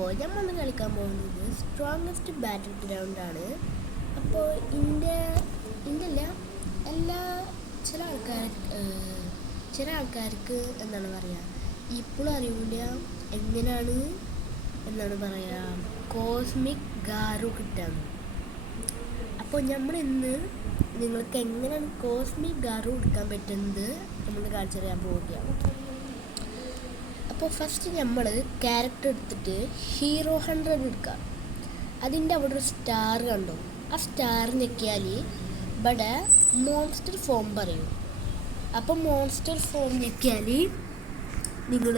അപ്പോൾ നമ്മൾ കളിക്കാൻ പോകുന്നത് സ്ട്രോങ്ങസ്റ്റ് ബാറ്റിൽ ഗ്രൗണ്ടാണ്. അപ്പോൾ ഇതിൻ്റെ അല്ല എല്ലാ ചില ആൾക്കാർക്ക് എന്താണ് പറയുക, ഇപ്പോഴും അറിയില്ല എങ്ങനെയാണ് എന്താണ് പറയുക കോസ്മിക് ഗാറു കിട്ടാന്ന്. അപ്പോൾ നമ്മൾ ഇന്ന് നിങ്ങൾക്ക് എങ്ങനെയാണ് കോസ്മിക് ഗാറു എടുക്കാൻ പറ്റുന്നത് നമ്മൾ കാണിച്ചറിയാൻ പോവുകയാണ്. അപ്പോൾ ഫസ്റ്റ് നമ്മൾ ക്യാരക്ടർ എടുത്തിട്ട് ഹീറോ 100 എടുക്കാം. അതിൻ്റെ അവിടെ ഒരു സ്റ്റാർ കണ്ടോ, ആ സ്റ്റാർ ഞെക്കിയാൽ ഇവിടെ മോൺസ്റ്റർ ഫോം പറയും. അപ്പോൾ മോൺസ്റ്റർ ഫോം ഞെക്കിയാൽ നിങ്ങൾ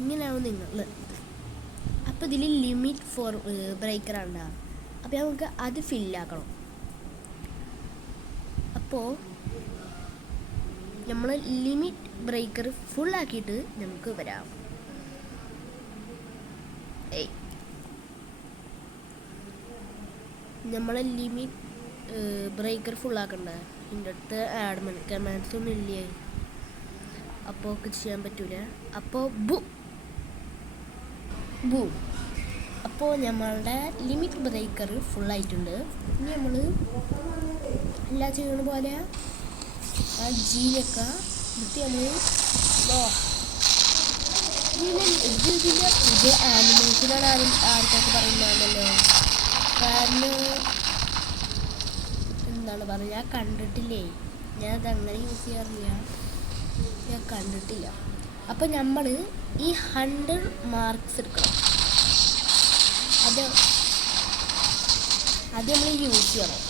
ഇങ്ങനെയാവും നിങ്ങൾ. അപ്പോൾ ഇതിൽ ലിമിറ്റ് ഫോർ ബ്രേക്കർ ഉണ്ടാകും. അപ്പോൾ നമുക്ക് അത് ഫില്ലാക്കണം. അപ്പോൾ നമ്മൾ ലിമിറ്റ് ബ്രേക്കർ ഫുള്ളാക്കിയിട്ട് നമുക്ക് വരാം. നമ്മളെ ലിമിറ്റ് ബ്രേക്കർ ഫുള്ളാക്കണ്ടേ, ഇതിൻ്റെ അടുത്ത് ആഡ് കമാൻഡ്സ് ഒന്നും ഇല്ലേ, അപ്പോൾ ഒക്കെ ചെയ്യാൻ പറ്റൂല. അപ്പോൾ ബൂ അപ്പോൾ നമ്മളുടെ ലിമിറ്റ് ബ്രേക്കർ ഫുള്ളായിട്ടുണ്ട്. ഇനി നമ്മൾ എല്ലാം ചെയ്യുന്ന പോലെ ആ ജീനൊക്കെ എന്നിട്ട് നമ്മൾ ഇതിൻ്റെ പുതിയ ആനിമേഷനാണ് ആൾക്കാർക്ക് പറയുന്നതാണല്ലോ. കാരണം എന്താണ് പറയുക, ഞാൻ കണ്ടിട്ടില്ലേ, ഞാൻ അതങ്ങനെ യൂസ് ചെയ്യാറില്ല, ഞാൻ കണ്ടിട്ടില്ല. അപ്പോൾ നമ്മൾ ഈ 100 മാർക്സ് എടുക്കണം. അത് നമ്മൾ യൂസ് ചെയ്യണം.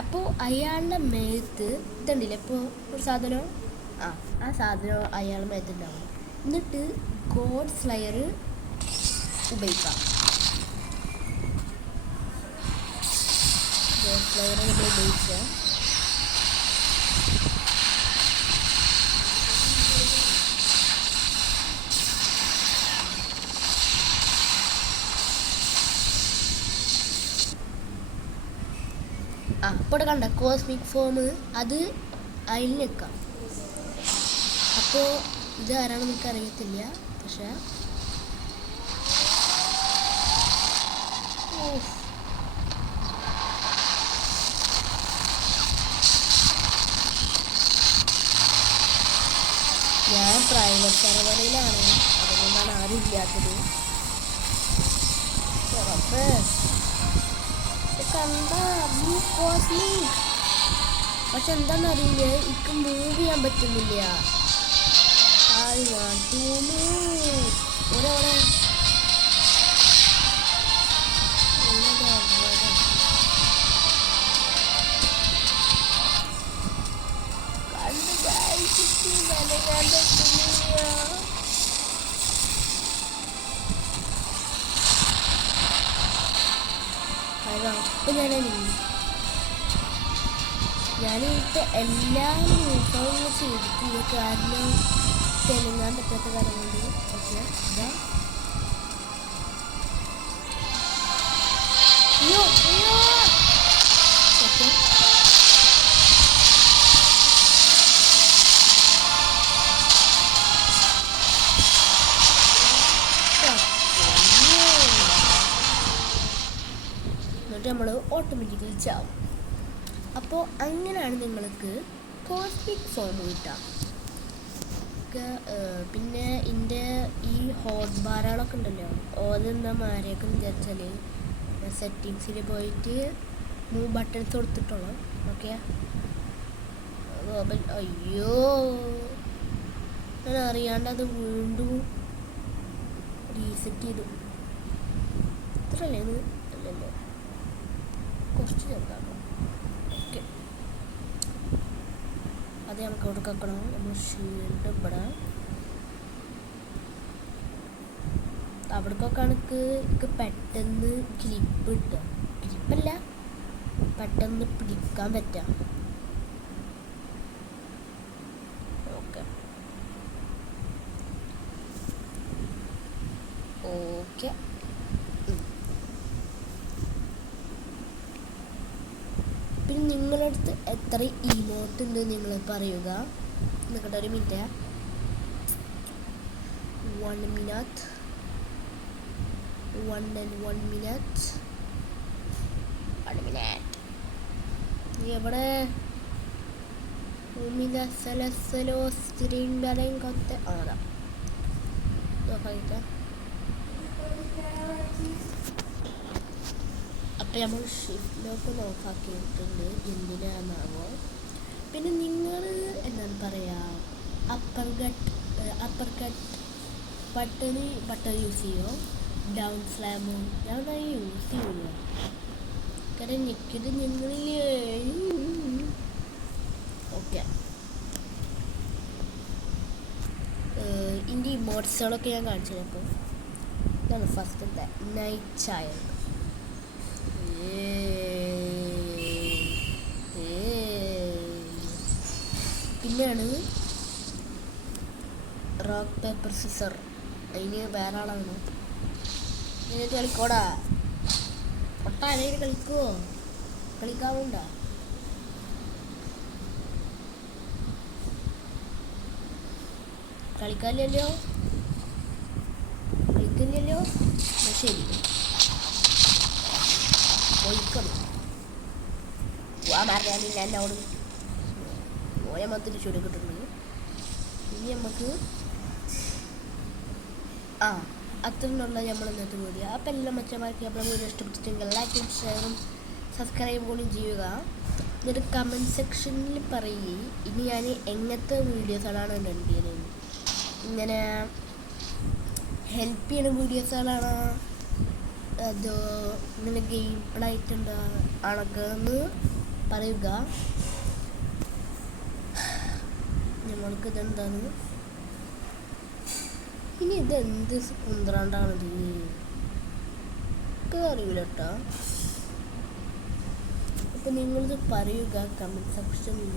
അപ്പോൾ അയാളുടെ മേത്ത് ഇതുണ്ടല്ലേ, ഇപ്പോൾ ഒരു സാധനം ആ സാധനം അയാളുടെ മേത്തുണ്ടാവും. എന്നിട്ട് ഗോഡ് സ്ലയർ ഉപയോഗിക്കാം. ഗോഡ് സ്ലയർ ഉപയോഗിക്കുക. ഇപ്പോൾ കണ്ട കോസ്മിക് ഫോം അത് അതിൽ നിൽക്കാം. അപ്പോൾ ഇത് ആരാണെന്ന് എനിക്ക് അറിയത്തില്ല, പക്ഷേ ഞാൻ പ്രൈവറ്റ് സെർവറിലാണ്, അതുകൊണ്ടാണ് ആരും ഇല്ലാത്തത്. പക്ഷെ എന്താണെന്ന് അറിയില്ല, എനിക്ക് മൂവ് ചെയ്യാൻ പറ്റുന്നില്ല. അപ്പോൾ ഞാനിട്ട് എല്ലാ ന്യൂസുകളും ചെയ്തിട്ടില്ല, കാരണം തെലുങ്കാൻ പറ്റാത്ത കാര്യം കൊണ്ട്. പക്ഷേ ഇതാ എന്നിട്ട് നമ്മൾ ഓട്ടോമാറ്റിക്കലി ചാവും. അപ്പോൾ അങ്ങനെയാണ് നിങ്ങൾക്ക് കോസ്മിക് ഫോം കിട്ടാം. പിന്നെ ഇതിൻ്റെ ഈ ഹോട്ട് ബാറുകളൊക്കെ ഉണ്ടല്ലോ, ഓതെന്താ മാരെയൊക്കെ വിചാരിച്ചാൽ സെറ്റിങ്സിൽ പോയിട്ട് മൂവ് ബട്ടൺസ് കൊടുത്തിട്ടുള്ളൂ. ഓക്കെ, അയ്യോ ഞാൻ അറിയാണ്ട് അത് വീണ്ടും റീസെറ്റ് ചെയ്തു. ഇത്രയല്ലേ ഇത്? അല്ലല്ലോ, കുറച്ച് ചെറുതാക്കാം. ഓക്കെ, അത് നമുക്ക് അവിടെ വെക്കണം. നമ്മൾ ഷീൽഡ് ഇവിടെ അവിടേക്കൊക്കെ എനിക്ക് പെട്ടെന്ന് ഗ്രിപ്പ് കിട്ടുക, ഗ്രിപ്പല്ല പെട്ടെന്ന് പിടിക്കാൻ പറ്റാം. ഓക്കെ ഓക്കെ പിന്നെ നിങ്ങളടുത്ത് എത്ര ഇമോട്ട് ഉണ്ട് നിങ്ങൾ പറയുക. നിൽക്കട്ടെ ഒരു മിനിറ്റ്. 1 minute 1 minute എവിടെ അപ്പം നമ്മൾ ഷിഫ്റ്റിലൊക്കെ ഓഫാക്കിയിട്ടുണ്ട്. എന്തിനാണെന്നാവോ. പിന്നെ നിങ്ങൾ എന്താണ് പറയുക, അപ്പർ കട്ട് ബട്ടൺ യൂസ് ചെയ്യുമോ? ഡൗൺ സ്ലാമോ? ഞാൻ യൂസ് ചെയ്യുമോ? കാരണം നിൽക്കുന്നത് നിങ്ങളില്ലേ. ഓക്കെ, ഇതിൻ്റെ ഇമോട്ട്സുകളൊക്കെ ഞാൻ കാണിച്ചു തരാം. ഇതാണ് ഫസ്റ്റത്തെ നൈറ്റ് ചൈൽഡ്. പിന്നെയാണ് റോക്ക് പേപ്പർ സിസർ. അതിന് വേറെ ആളാണ്. ഇതിന് കളിക്കോടാ പൊട്ട. അതിന് കളിക്കുമോ? കളിക്കാവുണ്ടോ? കളിക്കില്ലല്ലോ. ശരി, പോയിക്കളി. മാറിയാലില്ല എന്നോട് ഓരോ മൊത്തത്തിൽ ചുരുക്കിട്ടുണ്ട്. ഇനി നമുക്ക് അത്രയുള്ള നമ്മൾ ഇന്നത്തെ വീഡിയോ. അപ്പം എല്ലാം മച്ചമാർക്ക് നമ്മുടെ വീഡിയോ ഇഷ്ടപ്പെട്ടിട്ടുണ്ടെങ്കിൽ ലൈക്കും ഷെയറും സബ്സ്ക്രൈബ് കൂടി ചെയ്യുക. എന്നിട്ട് കമൻറ്റ് സെക്ഷനിൽ പറയുക ഇനി ഞാൻ എങ്ങനത്തെ വീഡിയോസാണ് ഇടേണ്ടത്. ഇങ്ങനെ ഹെൽപ്പ് ചെയ്യുന്ന വീഡിയോസുകളാണോ അതോ ഇങ്ങനെ ഗെയിം പ്ലേ ആയിട്ടുണ്ടോ ആണൊക്കെ എന്ന് പറയുക. നമ്മൾക്ക് ഇതെന്താണ് ഇനി ഇതെന്ത് കുന്ത്രണ്ടാണിത് അറിയില്ല കേട്ടോ. അപ്പം നിങ്ങളിത് പറയുക കമൻറ്റ് സെക്ഷനിൽ.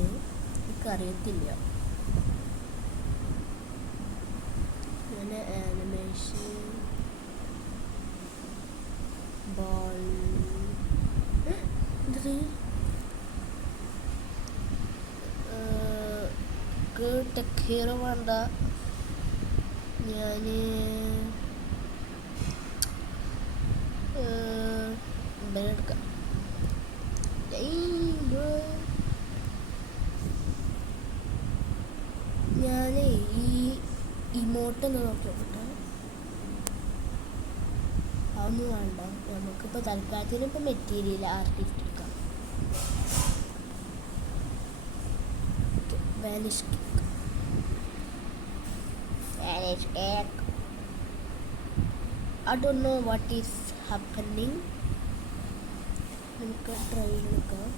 എനിക്കറിയത്തില്ല. അങ്ങനെ ആനിമേഷൻ ബോൾ ഇത് ടെക് ഹീറോ വേണ്ട. ഞാൻ എടുക്കാം. ഞാൻ ഈ ഇമോട്ടൊന്ന് നോക്കിയോട്ടെ. അതൊന്നും വേണ്ട. നമുക്കിപ്പോൾ തൽക്കാലത്തിന് ഇപ്പം മെറ്റീരിയൽ ആർട്ടിസ്റ്റ് എടുക്കാം. Vanish egg. I don't know what is happening. നമുക്ക് ട്രൈ എടുക്കാം.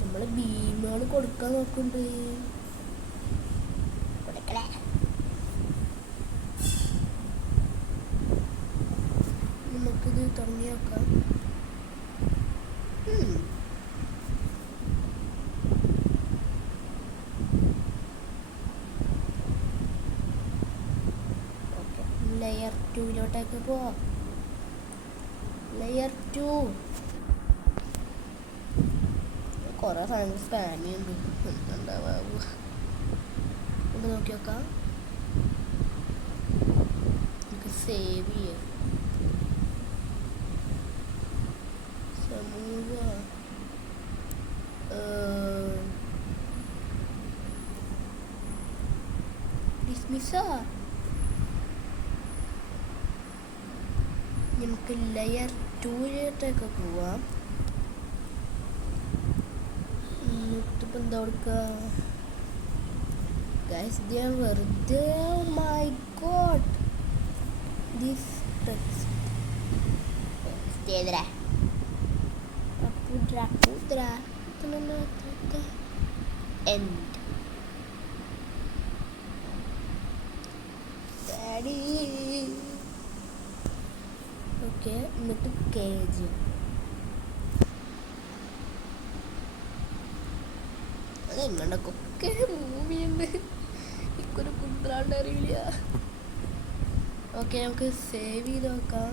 നമ്മൾ ബീമോള് കൊടുക്കാൻ നോക്കുന്നുണ്ട്. നമുക്കിത് തുടങ്ങി നോക്കാം. ലെയർ 2 പോവാം. ലെയർ 2 കുറേ സാധനങ്ങൾ സ്പാം ചെയ്യുന്നുണ്ട്. എന്താവും ഒന്ന് നോക്കി നോക്കാം. നമുക്ക് സേവ് ചെയ്യാം. സമൂഹ ഡിസ്മിസ്സാ. നമുക്ക് ലെയർ 2 പോവാം. ഇപ്പം എന്താ കൊടുക്കുക ഗൈസ്? ഞാൻ വെറുതെ മൈ ഗോഡ് ദിസ് ഓക്കെ. എന്നിട്ട് കേജ് അതെങ്ങണ്ടൊക്കെ മൂവിയുണ്ട്. എനിക്കൊരു കുന്ത്രാണ്ട് അറിയില്ല. ഓക്കെ നമുക്ക് സേവ് ചെയ്ത് നോക്കാം.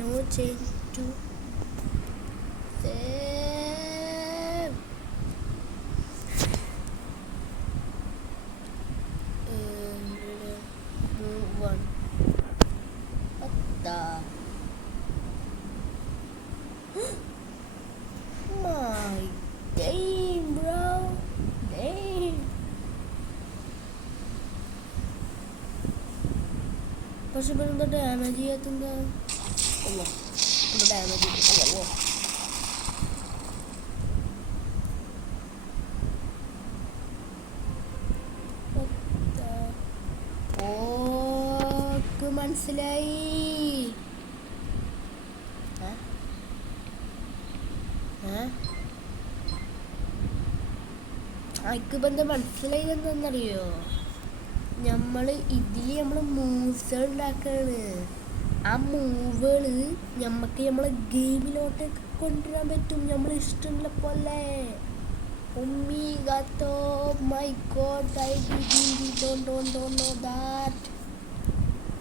No change to save. Move on. What the? My damn, bro. Damn. പക്ഷെ ഇപ്പം എന്താ ഡാമേജ് ചെയ്യാത്തെന്താ? ഡാമേജ് ചെയ്തിട്ടുള്ളൂ. ഓക്ക് മനസ്സിലായി. അയക്കിപ്പം എന്താ മനസ്സിലായത് എന്താണെന്നറിയോ? നമ്മൾ മൂവ്സ് ഉണ്ടാക്കാണ്. ആ മൂവുകൾ നമുക്ക് നമ്മളെ ഗെയിമിലോട്ടൊക്കെ കൊണ്ടുവരാൻ പറ്റും നമ്മൾ ഇഷ്ടമുള്ള പോലെ.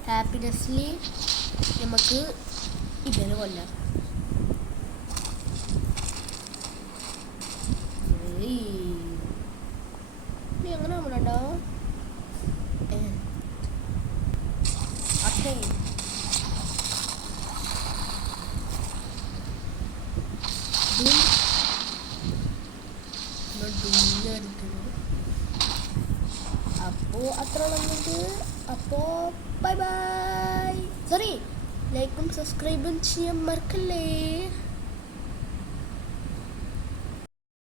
ഹാപ്പിനെസ്ലി നമുക്ക് ഇതിനെ കൊല്ലാം. നീ എങ്ങനെ നമ്മളുണ്ടോ? ഓക്കെ അപ്പോൾ അത്ര നമുക്ക്. അപ്പോൾ ബൈ ബൈ. സോറി, ലൈക്കും സബ്സ്ക്രൈബും ചെയ്യാൻ മറക്കല്ലേ.